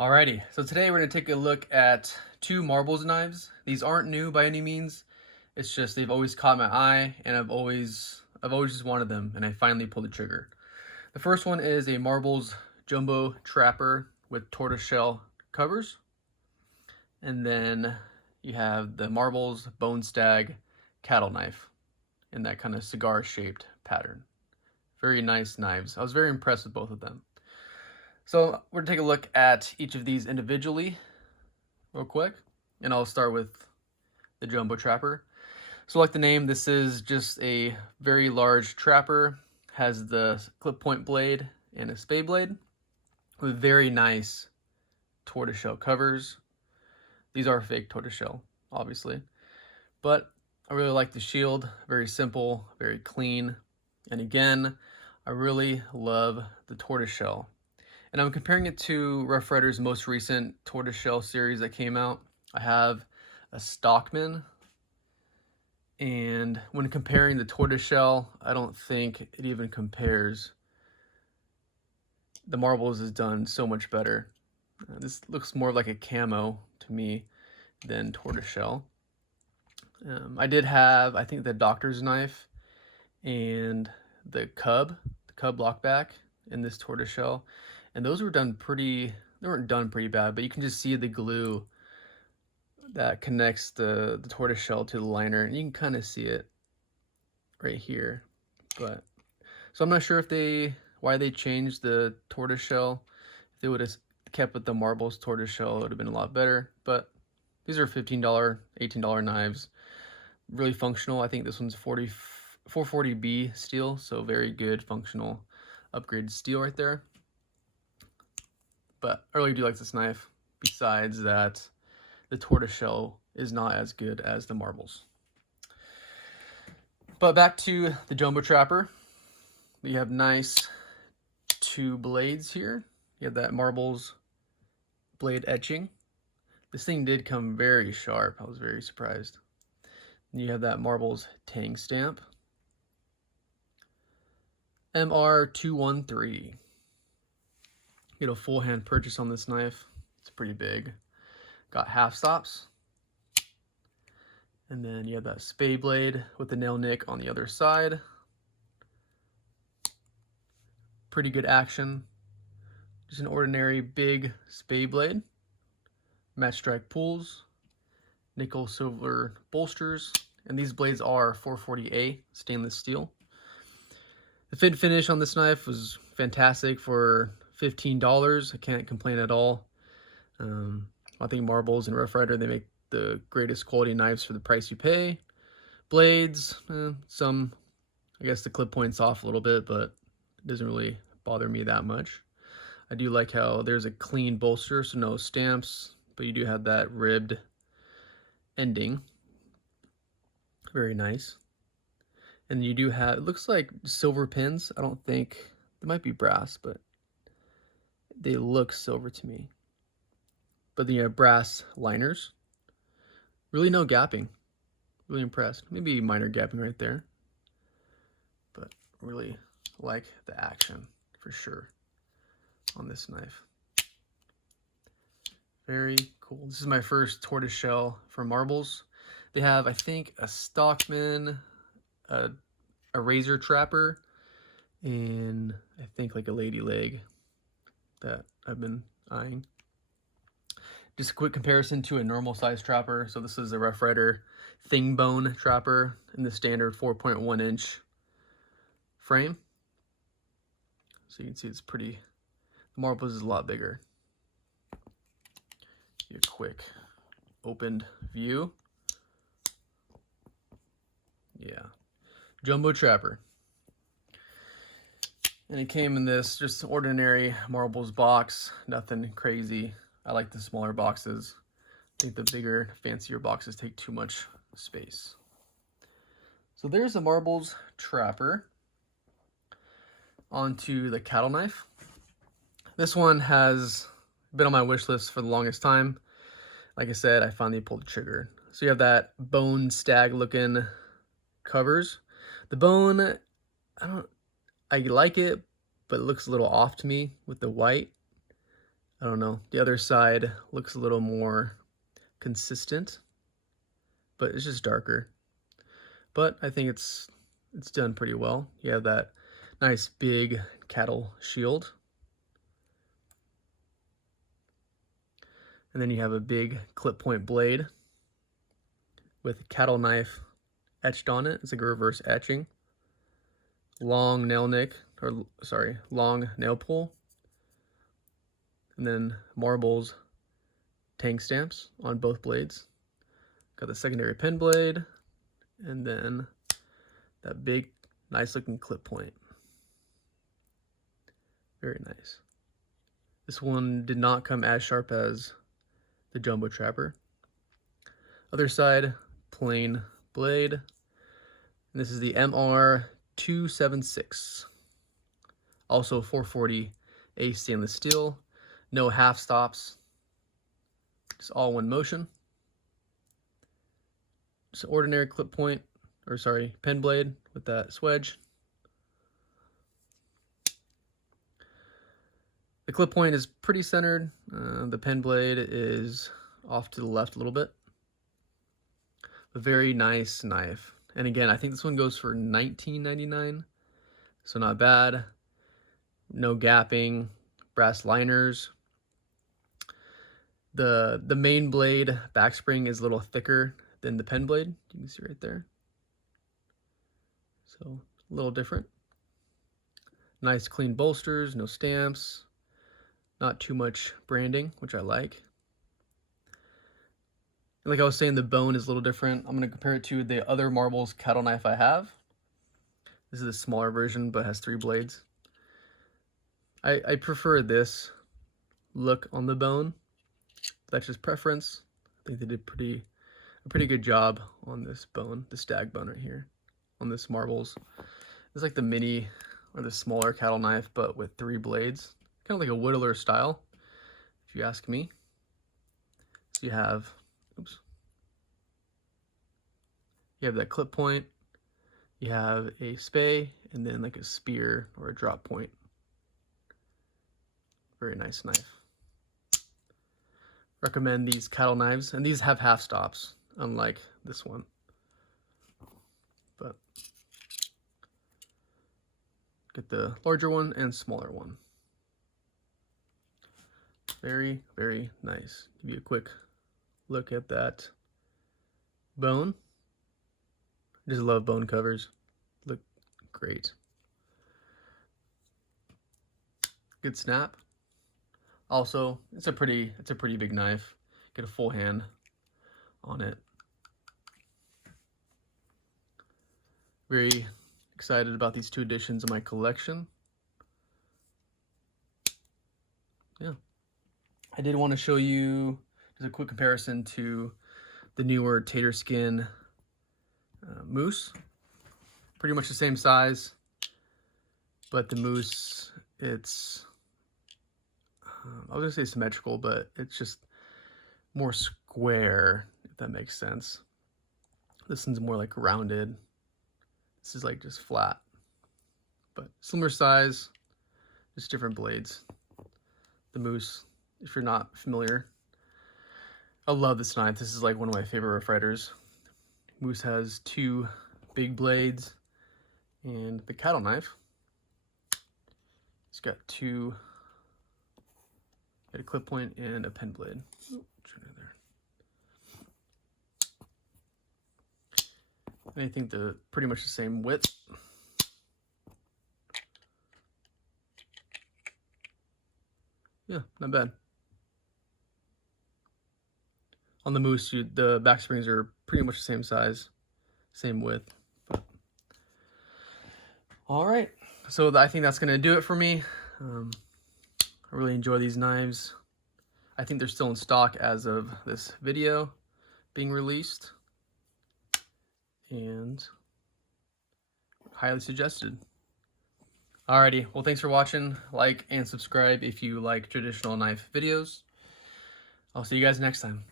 Alrighty, so today we're going to take a look at two marbles knives. These aren't new by any means. It's just they've always caught my eye, and I've always just wanted them, and I finally pulled the trigger. The first one is a Marbles Jumbo Trapper with tortoiseshell covers, and then you have the Marbles Bone Stag Cattle Knife in that kind of cigar-shaped pattern. Very nice knives. I was very impressed with both of them. So we're gonna take a look at each of these individually real quick, and I'll start with the Jumbo Trapper. So like the name, this is just a very large trapper, has the clip point blade and a spay blade with very nice tortoiseshell covers. These are fake tortoiseshell, obviously, but I really like the shield, very simple, very clean, and again, I really love the tortoiseshell. And I'm comparing it to Rough Rider's most recent tortoiseshell series that came out. I have a Stockman, and when comparing the tortoiseshell, I don't think it even compares. The Marbles is done so much better. This looks more like a camo to me than tortoiseshell. I did have, I think, the Doctor's Knife and the Cub lockback in this tortoiseshell. And those were done they weren't done pretty bad, but you can just see the glue that connects the tortoiseshell to the liner, and you can kind of see it right here. But so I'm not sure if why they changed the tortoiseshell. If they would have kept with the Marbles tortoiseshell, it would have been a lot better. But these are $15, $18 knives, really functional. I think this one's 440B steel, so very good functional upgraded steel right there. But I really do like this knife, besides that the tortoiseshell is not as good as the Marbles. But back to the Jumbo Trapper. We have nice two blades here. You have that Marbles blade etching. This thing did come very sharp. I was very surprised. And you have that Marbles tang stamp. MR213. Get a full hand purchase on this knife. It's pretty big. Got half stops. And then you have that Spey blade with the nail nick on the other side. Pretty good action. Just an ordinary big Spey blade. Match strike pulls. Nickel silver bolsters. And these blades are 440A stainless steel. The fit finish on this knife was fantastic for $15. I can't complain at all. I think Marbles and Rough Rider, they make the greatest quality knives for the price you pay. Blades, some, I guess the clip point's off a little bit, but it doesn't really bother me that much. I do like how there's a clean bolster, so no stamps, but you do have that ribbed ending. Very nice. And you do have, it looks like silver pins. I don't think, they might be brass, but they look silver to me. But then you have brass liners. Really no gapping. Really impressed. Maybe minor gapping right there. But really like the action for sure on this knife. Very cool. This is my first tortoiseshell from Marbles. They have, I think, a Stockman, a razor trapper, and I think like a lady leg that I've been eyeing. Just a quick comparison to a normal size trapper. So this is a Rough Rider Thing Bone trapper in the standard 4.1 inch frame. So you can see it's pretty, the Marbles is a lot bigger. Give you a quick opened view. Yeah, Jumbo Trapper. And it came in this just ordinary Marbles box, nothing crazy. I like the smaller boxes. I think the bigger, fancier boxes take too much space. So there's the Marbles Trapper. Onto the Cattle Knife. This one has been on my wish list for the longest time. Like I said, I finally pulled the trigger. So you have that bone stag looking covers. The bone, I like it, but it looks a little off to me with the white. I don't know. The other side looks a little more consistent, but it's just darker. But I think it's done pretty well. You have that nice big cattle shield. And then you have a big clip point blade with cattle knife etched on it. It's like a reverse etching. Long nail nick, or sorry, long nail pull. And then marbles tank stamps on both blades. Got the secondary pen blade, and then that big, nice looking clip point. Very nice. This one did not come as sharp as the Jumbo Trapper. Other side, plain blade. And this is the MR276. Also 440A stainless steel. No half stops. Just all one motion. Just ordinary clip point, or sorry, pen blade with that swedge. The clip point is pretty centered. The pen blade is off to the left a little bit. A very nice knife. And again, I think this one goes for $19.99, so not bad. No gapping, brass liners. The main blade back spring is a little thicker than the pen blade. You can see right there. So a little different. Nice clean bolsters, no stamps. Not too much branding, which I like. And like I was saying, the bone is a little different. I'm going to compare it to the other Marbles cattle knife I have. This is a smaller version, but has 3 blades. I prefer this look on the bone. That's just preference. I think they did a pretty good job on this bone, the stag bone right here, on this Marbles. It's like the mini or the smaller cattle knife, but with 3 blades. Kind of like a whittler style, if you ask me. So you have, you have that clip point, you have a spey, and then like a spear or a drop point. Very nice knife. Recommend these cattle knives, and these have half stops, unlike this one. But get the larger one and smaller one. Very, very nice. Give you a quick look at that bone. I just love bone covers. Look great. Good snap. Also, it's a pretty big knife. Get a full hand on it. Very excited about these 2 editions of my collection. Yeah. I did want to show you just a quick comparison to the newer tater skin moose. Pretty much the same size, but the moose, it's, I was going to say symmetrical, but it's just more square, if that makes sense. This one's more like rounded. This is like just flat, but similar size, just different blades. The moose, if you're not familiar, I love this knife. This is like one of my favorite Rough Riders. Moose has 2 big blades, and the cattle knife, it's got 2, a clip point and a pen blade. Ooh, turn it there. And I think they're pretty much the same width. Yeah, not bad. On the moose, the back springs are pretty much the same size, same width. But all right, so I think that's gonna do it for me. I really enjoy these knives. I think they're still in stock as of this video being released, and highly suggested. Alrighty, well, thanks for watching. Like and subscribe if you like traditional knife videos. I'll see you guys next time.